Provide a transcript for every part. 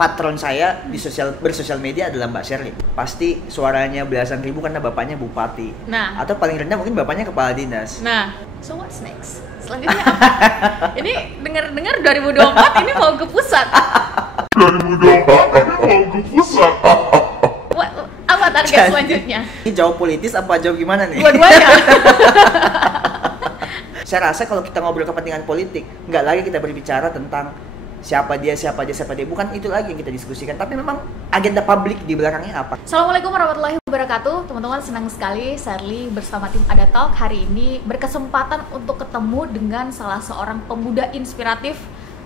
patron saya di bersosial media adalah Mbak Sherly. Pasti suaranya belasan ribu karena bapaknya bupati. Nah. Atau paling rendah mungkin bapaknya kepala dinas. Nah, so what's next? Selanjutnya apa? Ini dengar 2024 ini mau ke pusat. 2024 ini mau ke pusat. Apa target selanjutnya? Ini jawab politis apa jawab gimana nih? Dua-duanya. Saya rasa kalau kita ngobrol kepentingan politik, nggak lagi kita berbicara tentang siapa dia. Bukan itu lagi yang kita diskusikan. Tapi memang agenda publik di belakangnya apa. Assalamualaikum warahmatullahi wabarakatuh. Teman-teman, senang sekali Sherly bersama tim Ada Talk hari ini berkesempatan untuk ketemu dengan salah seorang pemuda inspiratif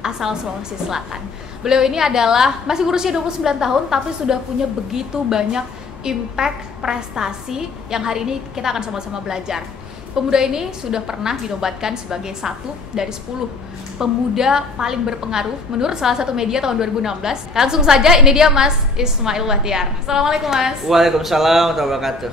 asal Sulawesi Selatan. Beliau ini adalah masih berusia 29 tahun tapi sudah punya begitu banyak impact prestasi yang hari ini kita akan sama-sama belajar. Pemuda ini sudah pernah dinobatkan sebagai 1 dari 10 pemuda paling berpengaruh menurut salah satu media tahun 2016. Langsung saja, ini dia Mas Ismail Bahtiar. Assalamualaikum Mas. Waalaikumsalam warahmatullahi wabarakatuh.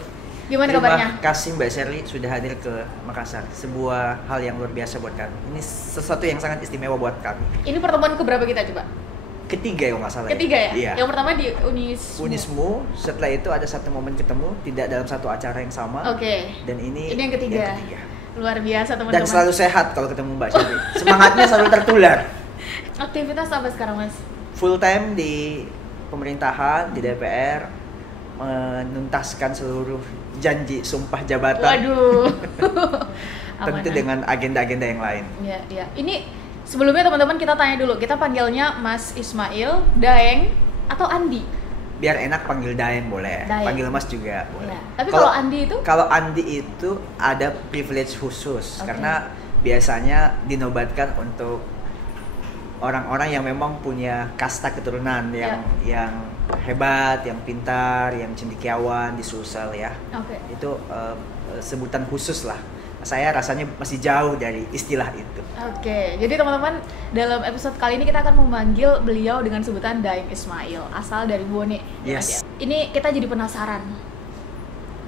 Gimana kabarnya? Terima kasih Mbak Sherly sudah hadir ke Makassar. Sebuah hal yang luar biasa buat kami. Ini sesuatu yang sangat istimewa buat kami. Ini pertemuan keberapa kita coba? Ketiga ya nggak salah. Ketiga ya? Iya. Yang pertama di Unismu. Setelah itu ada satu momen ketemu tidak dalam satu acara yang sama. Oke. Dan ini yang ketiga. Luar biasa teman-teman. Dan selalu sehat kalau ketemu Mbak Sherly. Semangatnya selalu tertular. Aktivitas apa sekarang Mas? Full time di pemerintahan, di DPR, menuntaskan seluruh janji sumpah jabatan. Waduh. Tentu dengan agenda-agenda yang lain. Iya. Ini sebelumnya teman-teman kita tanya dulu, kita panggilnya Mas Ismail, Daeng, atau Andi? Biar enak panggil Daeng boleh, Daeng. panggil Mas juga boleh. Ya. Tapi kalau Andi itu? Kalau Andi itu ada privilege khusus, karena biasanya dinobatkan untuk orang-orang yang memang punya kasta keturunan yang hebat, yang pintar, yang cendekiawan di Sulsel ya. Oke. Itu sebutan khusus lah. Saya rasanya masih jauh dari istilah itu. Oke, jadi teman-teman dalam episode kali ini kita akan memanggil beliau dengan sebutan Daeng Ismail, asal dari Bone. Yes. Ini kita jadi penasaran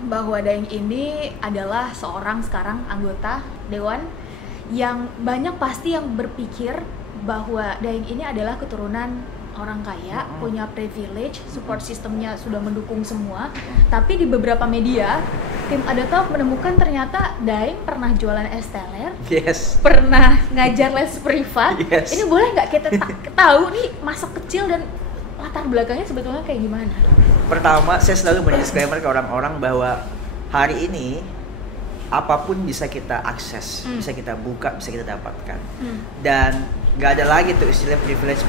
bahwa Daeng ini adalah seorang sekarang anggota dewan yang banyak pasti yang berpikir bahwa Daeng ini adalah keturunan orang kaya, punya privilege, support sistemnya sudah mendukung semua. Tapi di beberapa media, tim Ada Talk menemukan ternyata Daeng pernah jualan es teler, Yes. pernah ngajar les privat. Yes. Ini boleh nggak kita tahu nih masa kecil dan latar belakangnya sebetulnya kayak gimana? Pertama, saya selalu mendisclaimer ke orang-orang bahwa hari ini apapun bisa kita akses, bisa kita buka, bisa kita dapatkan. Dan nggak ada lagi tuh istilah privilege.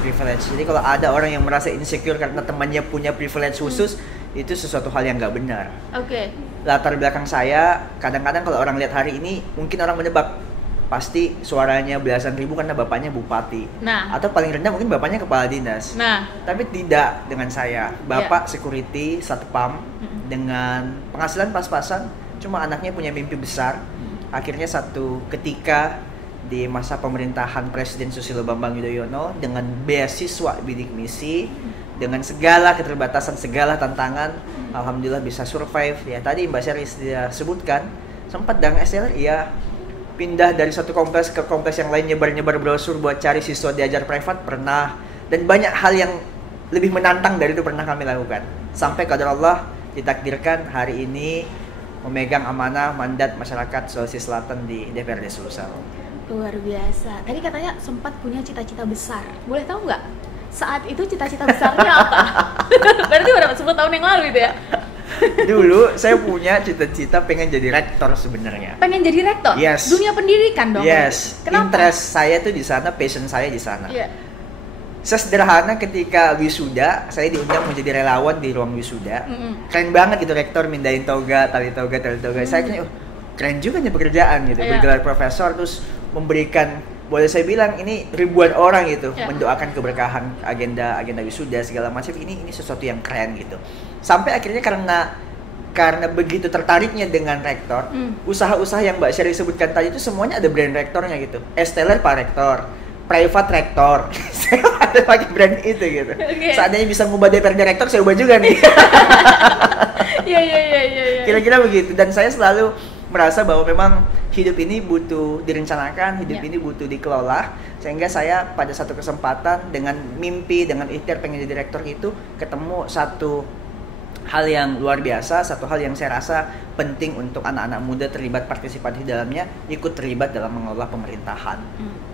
Jadi kalau ada orang yang merasa insecure karena temannya punya privilege khusus, itu sesuatu hal yang nggak benar. Oke. Latar belakang saya, kadang-kadang kalau orang lihat hari ini, mungkin orang menebak pasti suaranya belasan ribu karena bapaknya bupati. Nah. Atau paling rendah mungkin bapaknya kepala dinas. Nah. Tapi tidak dengan saya. Bapak security, satpam, dengan penghasilan pas-pasan, cuma anaknya punya mimpi besar. Akhirnya satu ketika di masa pemerintahan Presiden Susilo Bambang Yudhoyono dengan beasiswa bidik misi, dengan segala keterbatasan, segala tantangan, alhamdulillah bisa survive. Ya tadi Mbak Sherly sebutkan, sempat dagang SLR, iya, pindah dari satu kompleks ke kompleks yang lain, nyebar-nyebar brosur buat cari siswa diajar privat pernah, dan banyak hal yang lebih menantang dari itu pernah kami lakukan. Sampai qadar Allah ditakdirkan hari ini memegang amanah mandat masyarakat Sulawesi Selatan di DPRD Sulsel. Luar biasa. Tadi katanya sempat punya cita-cita besar. Boleh tahu nggak? Saat itu cita-cita besarnya apa? Berarti berapa? 10 tahun yang lalu itu ya? Dulu saya punya cita-cita pengen jadi rektor sebenarnya. Pengen jadi rektor? Yes. Dunia pendidikan dong? Yes. Kenapa? Interest saya tuh di sana, passion saya di sana. Iya. Sesederhana ketika wisuda, saya diundang menjadi relawan di ruang wisuda. Keren banget gitu, rektor mindahin toga, tali toga. Saya kira, keren juga nih pekerjaan gitu. Bergelar profesor, terus memberikan, boleh saya bilang ini ribuan orang gitu, mendoakan keberkahan agenda wisuda segala macam. Ini sesuatu yang keren gitu. Sampai akhirnya karena begitu tertariknya dengan rektor, usaha-usaha yang Mbak Sherly sebutkan tadi itu semuanya ada brand rektornya gitu. Esteller Pak Rektor, private rektor. Saya ada pakai brand itu gitu. Seandainya bisa ngubah DPRD rektor, saya ubah juga nih. Iya. Kira-kira begitu. Dan saya selalu merasa bahwa memang hidup ini butuh direncanakan, hidup ini butuh dikelola, sehingga saya pada satu kesempatan dengan mimpi, dengan ikhtiar pengen jadi direktur itu ketemu satu hal yang luar biasa, satu hal yang saya rasa penting untuk anak-anak muda terlibat partisipatif di dalamnya, ikut terlibat dalam mengelola pemerintahan.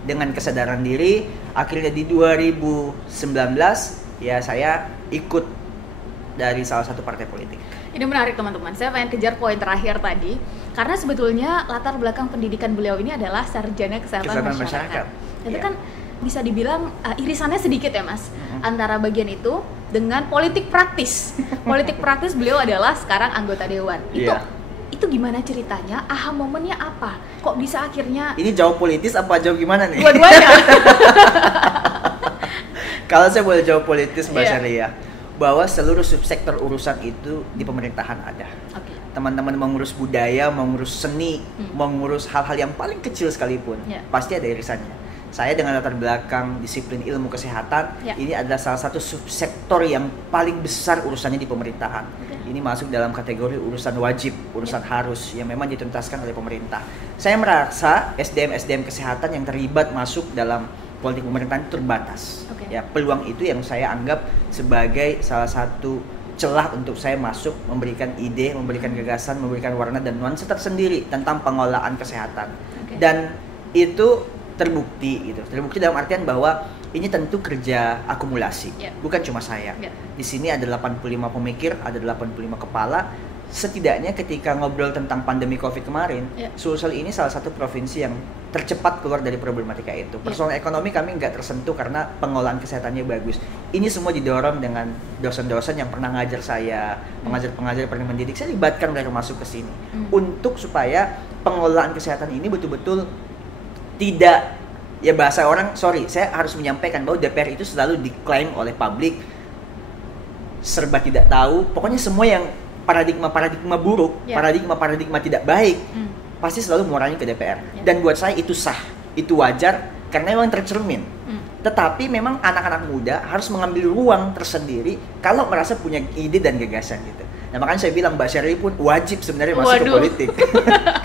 Dengan kesadaran diri, akhirnya di 2019 ya saya ikut dari salah satu partai politik. Ini menarik teman-teman, saya pengen kejar poin terakhir tadi. Karena sebetulnya latar belakang pendidikan beliau ini adalah sarjana kesehatan masyarakat. Itu kan bisa dibilang irisannya sedikit ya Mas, antara bagian itu dengan politik praktis. Politik praktis beliau adalah sekarang anggota dewan. Itu gimana ceritanya? Aha momennya apa? Kok bisa akhirnya? Ini jauh politis apa jauh gimana nih? Dua-duanya. Kalau saya boleh jawab politis Mbak Sherly ya, bahwa seluruh subsektor urusan itu di pemerintahan ada. Teman-teman mengurus budaya, mengurus seni, mengurus hal-hal yang paling kecil sekalipun, pasti ada irisannya. Saya dengan latar belakang disiplin ilmu kesehatan, ini adalah salah satu subsektor yang paling besar urusannya di pemerintahan. Ini masuk dalam kategori urusan wajib, urusan harus yang memang dituntaskan oleh pemerintah. Saya merasa SDM kesehatan yang terlibat masuk dalam politik pemerintahan terbatas. Ya, peluang itu yang saya anggap sebagai salah satu celah untuk saya masuk, memberikan ide, memberikan gagasan, memberikan warna dan nuansa tersendiri tentang pengelolaan kesehatan. Dan itu terbukti gitu. Terbukti dalam artian bahwa ini tentu kerja akumulasi. Bukan cuma saya. Di sini ada 85 pemikir, ada 85 kepala. Setidaknya ketika ngobrol tentang pandemi Covid kemarin, Sulsel ini salah satu provinsi yang tercepat keluar dari problematika itu. Persoalan ekonomi kami nggak tersentuh karena pengelolaan kesehatannya bagus. Ini semua didorong dengan dosen-dosen yang pernah ngajar saya, pengajar-pengajar pernah mendidik. Saya libatkan mereka masuk ke sini untuk supaya pengelolaan kesehatan ini betul-betul tidak, ya bahasa orang, saya harus menyampaikan bahwa DPR itu selalu diklaim oleh publik serba tidak tahu. Pokoknya semua yang paradigma buruk, paradigma tidak baik, pasti selalu murahnya ke DPR. Dan buat saya itu sah, itu wajar karena memang tercermin. Tetapi memang anak-anak muda harus mengambil ruang tersendiri kalau merasa punya ide dan gagasan gitu. Nah makanya saya bilang Mbak Sherly pun wajib sebenarnya masuk ke politik.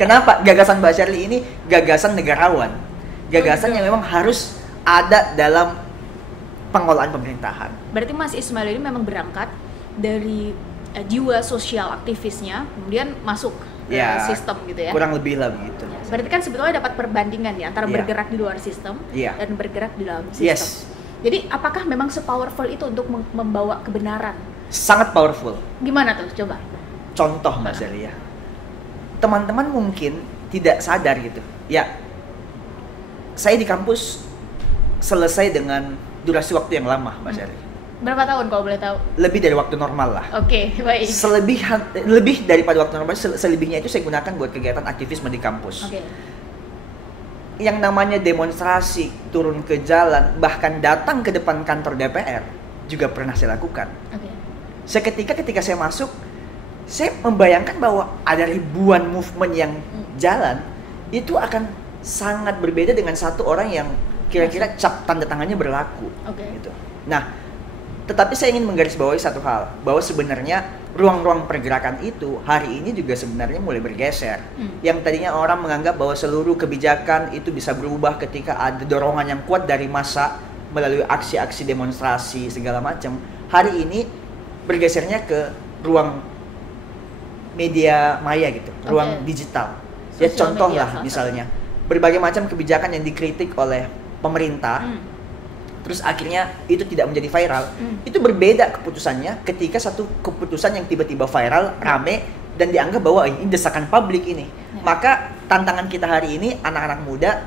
Kenapa? Gagasan Mbak Sherly ini gagasan negarawan, gagasan yang memang harus ada dalam pengelolaan pemerintahan. Berarti Mas Ismail ini memang berangkat dari jiwa sosial aktivisnya, kemudian masuk ke sistem gitu ya. Kurang lebih lah begitu. Berarti kan sebetulnya dapat perbandingan ya antara bergerak di luar sistem dan bergerak di dalam sistem. Jadi apakah memang se-powerful itu untuk membawa kebenaran? Sangat powerful. Gimana tuh? Coba. Contoh Mas Sherly ya. Teman-teman mungkin tidak sadar gitu. Ya, saya di kampus selesai dengan durasi waktu yang lama Mas Sherly. Berapa tahun kalau boleh tahu? Lebih dari waktu normal lah. Oke, baik. Lebih daripada waktu normal, selebihnya itu saya gunakan buat kegiatan aktivisme di kampus. Yang namanya demonstrasi, turun ke jalan, bahkan datang ke depan kantor DPR juga pernah saya lakukan. Seketika ketika saya masuk, saya membayangkan bahwa ada ribuan movement yang jalan, itu akan sangat berbeda dengan satu orang yang kira-kira cap tanda tangannya berlaku. Gitu. Nah, tetapi saya ingin menggarisbawahi satu hal, bahwa sebenarnya ruang-ruang pergerakan itu hari ini juga sebenarnya mulai bergeser. Yang tadinya orang menganggap bahwa seluruh kebijakan itu bisa berubah ketika ada dorongan yang kuat dari massa melalui aksi-aksi demonstrasi segala macam. Hari ini bergesernya ke ruang media maya gitu, ruang digital. Ya contoh lah misalnya, berbagai macam kebijakan yang dikritik oleh pemerintah, terus akhirnya itu tidak menjadi viral. Itu berbeda keputusannya ketika satu keputusan yang tiba-tiba viral, rame, dan dianggap bahwa ini desakan publik ini. Maka tantangan kita hari ini, anak-anak muda,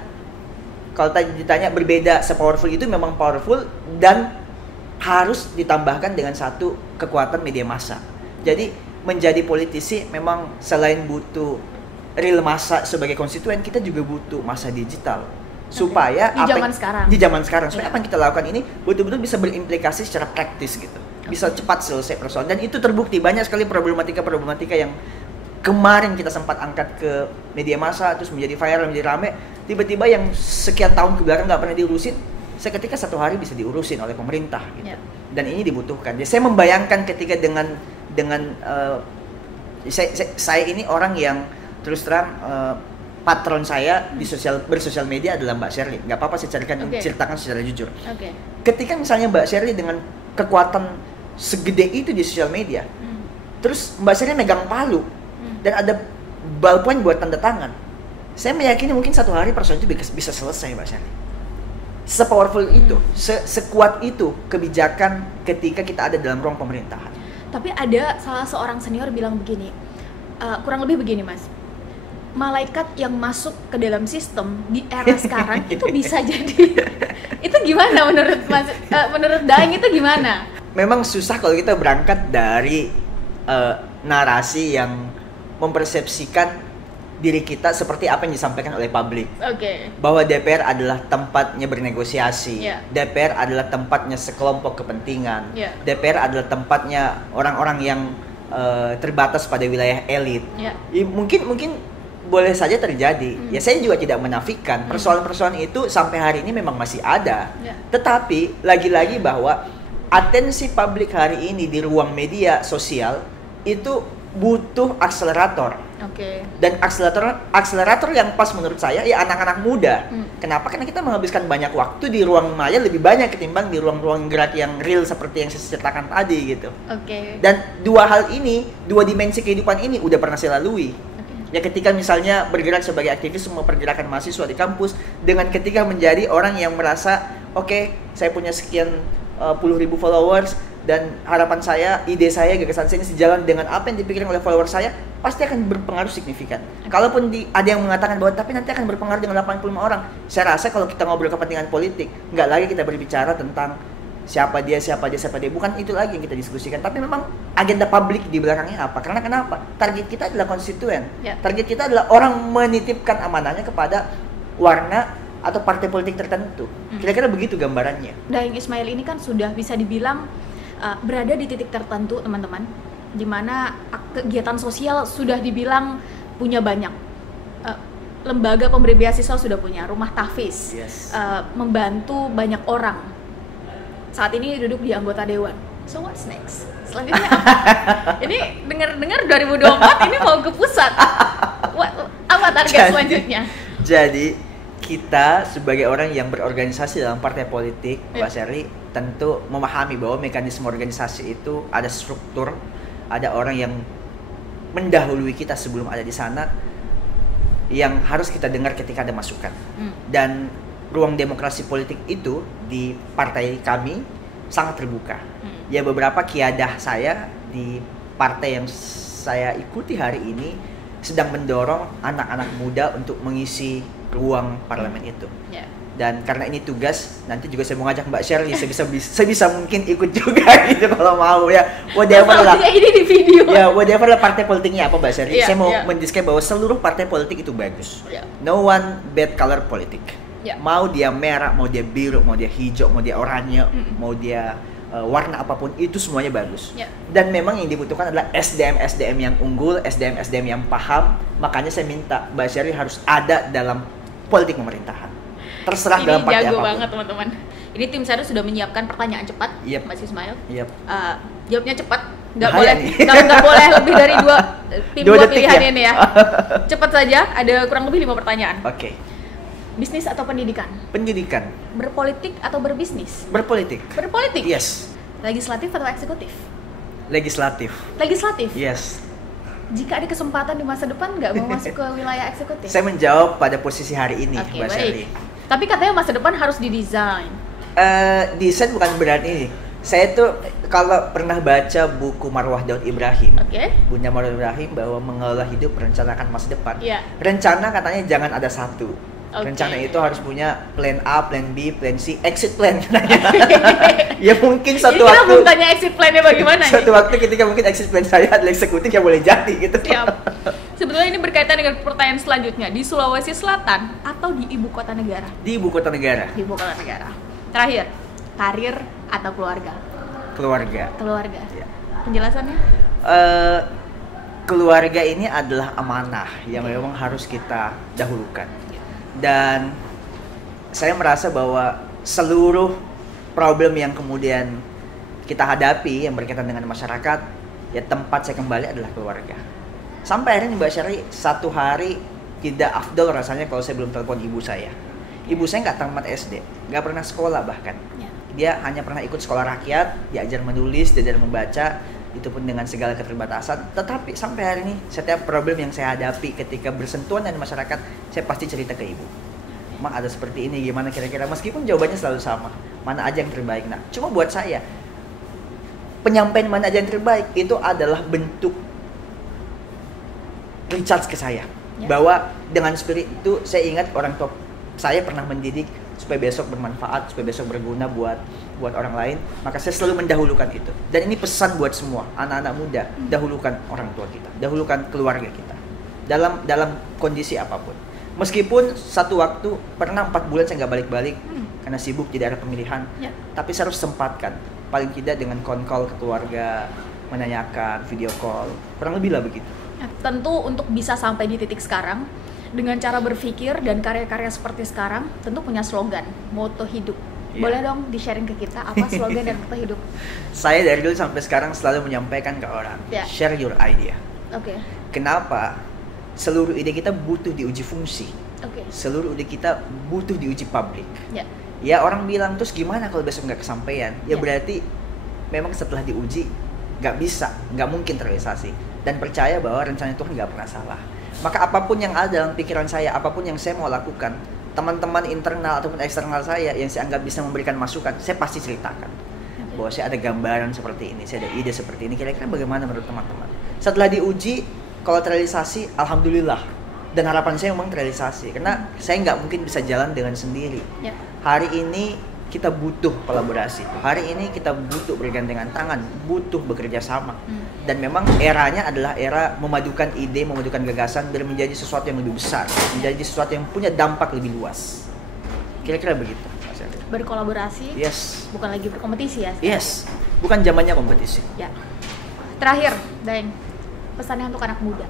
kalau tadi ditanya berbeda, se-powerful itu memang powerful dan harus ditambahkan dengan satu kekuatan media massa. Jadi menjadi politisi memang selain butuh real massa sebagai konstituen, kita juga butuh massa digital. Supaya di zaman sekarang supaya apa yang kita lakukan ini betul-betul bisa berimplikasi secara praktis gitu, bisa cepat selesai persoalan. Dan itu terbukti banyak sekali problematika yang kemarin kita sempat angkat ke media massa terus menjadi viral, menjadi rame, tiba-tiba yang sekian tahun kebelakang nggak pernah diurusin, seketika satu hari bisa diurusin oleh pemerintah gitu. Dan ini dibutuhkan. Jadi saya membayangkan ketika dengan saya ini orang yang terus terang patron saya di bersosial media adalah Mbak Shirley. Nggak apa-apa saya ceritakan secara jujur. Ketika misalnya Mbak Shirley dengan kekuatan segede itu di sosial media, terus Mbak Shirley megang palu dan ada ballpoint buat tanda tangan, saya meyakini mungkin satu hari persoalan itu bisa selesai, Mbak Shirley. Se-powerful itu, sekuat itu kebijakan ketika kita ada dalam ruang pemerintahan. Tapi ada salah seorang senior bilang begini, kurang lebih begini Mas, malaikat yang masuk ke dalam sistem di era sekarang itu bisa jadi, itu gimana menurut Mas, menurut Daeng itu gimana? Memang susah kalau kita berangkat dari narasi yang mempersepsikan diri kita seperti apa yang disampaikan oleh publik. Bahwa DPR adalah tempatnya bernegosiasi, DPR adalah tempatnya sekelompok kepentingan, DPR adalah tempatnya orang-orang yang terbatas pada wilayah elit. Mungkin boleh saja terjadi. Ya saya juga tidak menafikan persoalan-persoalan itu sampai hari ini memang masih ada. Tetapi lagi-lagi bahwa atensi publik hari ini di ruang media sosial itu butuh akselerator. Dan akselerator yang pas menurut saya ya anak-anak muda. Kenapa? Karena kita menghabiskan banyak waktu di ruang maya lebih banyak ketimbang di ruang-ruang gerak yang real seperti yang saya ceritakan tadi gitu. Dan dua hal ini, dua dimensi kehidupan ini udah pernah saya lalui. Ya ketika misalnya bergerak sebagai aktivis semua pergerakan mahasiswa di kampus, dengan ketika menjadi orang yang merasa oke, saya punya sekian puluh ribu followers dan harapan saya, ide saya, gagasan saya ini sejalan dengan apa yang dipikirkan oleh follower saya, pasti akan berpengaruh signifikan. Kalaupun ada yang mengatakan bahwa tapi nanti akan berpengaruh dengan 85 orang, saya rasa kalau kita ngobrol kepentingan politik, nggak lagi kita berbicara tentang siapa dia, bukan itu lagi yang kita diskusikan. Tapi memang agenda publik di belakangnya apa? Karena kenapa? Target kita adalah konstituen. Target kita adalah orang menitipkan amanahnya kepada warna atau partai politik tertentu. Kira-kira begitu gambarannya. Daeng Ismail ini kan sudah bisa dibilang berada di titik tertentu, teman-teman, di mana kegiatan sosial sudah dibilang punya banyak. Lembaga pemberi beasiswa sudah punya, rumah tahfiz, membantu banyak orang. Saat ini duduk di anggota dewan. So what's next? Selanjutnya apa? Ini dengar-dengar 2024 ini mau ke pusat. Apa target selanjutnya? Jadi kita sebagai orang yang berorganisasi dalam partai politik, Mbak Shirley, tentu memahami bahwa mekanisme organisasi itu ada struktur, ada orang yang mendahului kita sebelum ada di sana, yang harus kita dengar ketika ada masukan. Dan ruang demokrasi politik itu di partai kami sangat terbuka. Ya beberapa kiadah saya di partai yang saya ikuti hari ini sedang mendorong anak-anak muda untuk mengisi ruang parlemen itu. Dan karena ini tugas, nanti juga saya mau ngajak Mbak Shirley, saya bisa mungkin ikut juga gitu kalau mau ya. Whatever lah. Ini di video. Ya whatever lah partai politiknya apa Mbak Shirley. Saya mau mendisklaimer bahwa seluruh partai politik itu bagus. No one bad color politik. Mau dia merah, mau dia biru, mau dia hijau, mau dia oranye, mau dia warna apapun, itu semuanya bagus. Dan memang yang dibutuhkan adalah SDM yang unggul, SDM yang paham. Makanya saya minta Mbak Shirley harus ada dalam politik pemerintahan. Terserah dalam partai apapun. Ini jago banget teman-teman. Ini tim saya sudah menyiapkan pertanyaan cepat, Mas Ismail. Jawabnya cepat. Nggak boleh lebih dari dua pilihan ini ya. Cepat saja, ada kurang lebih 5 pertanyaan. Bisnis atau pendidikan? Pendidikan. Berpolitik atau berbisnis? Berpolitik. Berpolitik? Yes. Legislatif atau eksekutif? Legislatif. Legislatif? Yes. Jika ada kesempatan di masa depan, nggak mau masuk ke wilayah eksekutif? Saya menjawab pada posisi hari ini, Mbak Shirley. Tapi katanya masa depan harus didesain. Desain bukan berarti ini. Saya tuh kalau pernah baca buku Marwah Daud Ibrahim, Bunda Marwah Ibrahim, bahwa mengelola hidup merencanakan masa depan. Rencana katanya jangan ada satu. Rencana itu harus punya plan A, plan B, plan C, exit plan. Ya mungkin suatu waktu. Kita mau tanya exit plannya bagaimana? Suatu waktu ketika mungkin exit plan saya adalah eksekutif, ya boleh jadi gitu. Sebetulnya ini berkaitan dengan pertanyaan selanjutnya, di Sulawesi Selatan atau di ibu kota negara? Di ibu kota negara. Di ibu kota negara. Terakhir, karir atau keluarga? Keluarga. Penjelasannya? Keluarga ini adalah amanah yang memang harus kita dahulukan. Dan saya merasa bahwa seluruh problem yang kemudian kita hadapi yang berkaitan dengan masyarakat, ya tempat saya kembali adalah keluarga. Sampai akhirnya Mbak Sherly satu hari tidak afdol rasanya kalau saya belum telepon ibu saya. Ibu saya nggak tamat SD, nggak pernah sekolah bahkan. Ya. Dia hanya pernah ikut sekolah rakyat, diajar menulis, diajar membaca, itu pun dengan segala keterbatasan. Tetapi sampai hari ini setiap problem yang saya hadapi ketika bersentuhan dengan masyarakat, saya pasti cerita ke ibu. Ma, ada seperti ini, gimana kira-kira? Meskipun jawabannya selalu sama, mana aja yang terbaik. Nah, cuma buat saya, penyampaian mana aja yang terbaik itu adalah bentuk recharge ke saya. Ya. Bahwa dengan spirit itu, saya ingat orang tua saya pernah mendidik supaya besok bermanfaat, supaya besok berguna buat orang lain, maka saya selalu mendahulukan itu. Dan ini pesan buat semua anak-anak muda, dahulukan orang tua kita, dahulukan keluarga kita dalam kondisi apapun. Meskipun satu waktu pernah 4 bulan saya nggak balik-balik karena sibuk tidak ada pemilihan, tapi saya harus sempatkan paling tidak dengan call ke keluarga, menanyakan, video call, kurang lebih lah begitu. Tentu untuk bisa sampai di titik sekarang dengan cara berpikir dan karya-karya seperti sekarang, tentu punya slogan, moto hidup. Boleh dong di-sharing ke kita apa slogan dan moto hidup? Saya dari dulu sampai sekarang selalu menyampaikan ke orang, share your idea. Kenapa? Seluruh ide kita butuh diuji fungsi. Seluruh ide kita butuh diuji publik. Ya orang bilang, terus gimana kalau besok nggak kesampaian? Ya berarti memang setelah diuji nggak bisa, nggak mungkin terrealisasi. Dan percaya bahwa rencana Tuhan nggak pernah salah. Maka apapun yang ada dalam pikiran saya, apapun yang saya mau lakukan, teman-teman internal ataupun eksternal saya yang saya anggap bisa memberikan masukan, saya pasti ceritakan. Bahwa saya ada gambaran seperti ini, saya ada ide seperti ini, kira-kira bagaimana menurut teman-teman. Setelah diuji, kalau terrealisasi, alhamdulillah. Dan harapan saya memang terrealisasi, karena saya nggak mungkin bisa jalan dengan sendiri. Hari ini kita butuh kolaborasi, hari ini kita butuh bergandengan tangan, butuh bekerja sama. Dan memang eranya adalah era memadukan ide, memadukan gagasan biar menjadi sesuatu yang lebih besar, menjadi sesuatu yang punya dampak lebih luas. Kira-kira begitu. Berkolaborasi, bukan lagi berkompetisi ya? Bukan zamannya kompetisi. Terakhir, Daeng, pesannya untuk anak muda.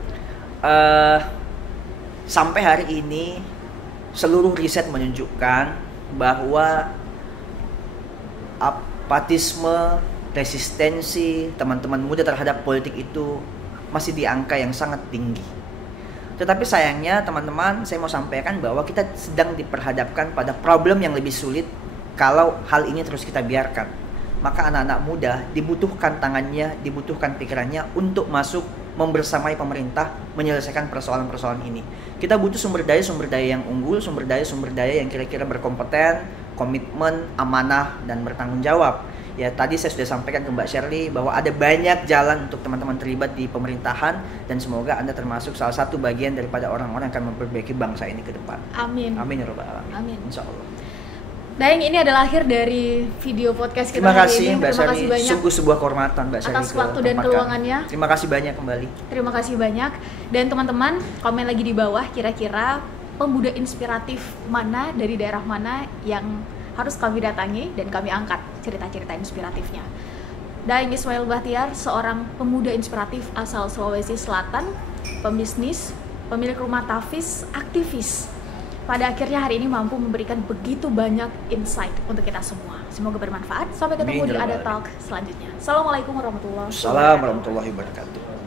Sampai hari ini seluruh riset menunjukkan bahwa apatisme, resistensi teman-teman muda terhadap politik itu masih di angka yang sangat tinggi. Tetapi sayangnya teman-teman, saya mau sampaikan bahwa kita sedang diperhadapkan pada problem yang lebih sulit kalau hal ini terus kita biarkan. Maka anak-anak muda dibutuhkan tangannya, dibutuhkan pikirannya untuk masuk membersamai pemerintah menyelesaikan persoalan-persoalan ini. Kita butuh sumber daya yang unggul, sumber daya yang kira-kira berkompeten, komitmen, amanah, dan bertanggung jawab. Ya, tadi saya sudah sampaikan ke Mbak Sherly bahwa ada banyak jalan untuk teman-teman terlibat di pemerintahan, dan semoga Anda termasuk salah satu bagian daripada orang-orang yang akan memperbaiki bangsa ini ke depan. Amin. Amin ya rabbal alamin. Amin. Insyaallah. Daeng, ini adalah akhir dari video podcast kita hari ini. Terima kasih banyak. Sungguh sebuah kehormatan Mbak Sherly atas waktu dan keluangannya. Terima kasih banyak kembali. Terima kasih banyak. Dan teman-teman, komen lagi di bawah kira-kira pemuda inspiratif mana dari daerah mana yang harus kami datangi dan kami angkat cerita-cerita inspiratifnya. Daeng Ismail Bahtiar, seorang pemuda inspiratif asal Sulawesi Selatan, pembisnis, pemilik rumah tafis, aktivis. Pada akhirnya hari ini mampu memberikan begitu banyak insight untuk kita semua. Semoga bermanfaat. Sampai ketemu di Ada Talk selanjutnya. Assalamualaikum warahmatullahi wabarakatuh. Assalamualaikum warahmatullahi wabarakatuh.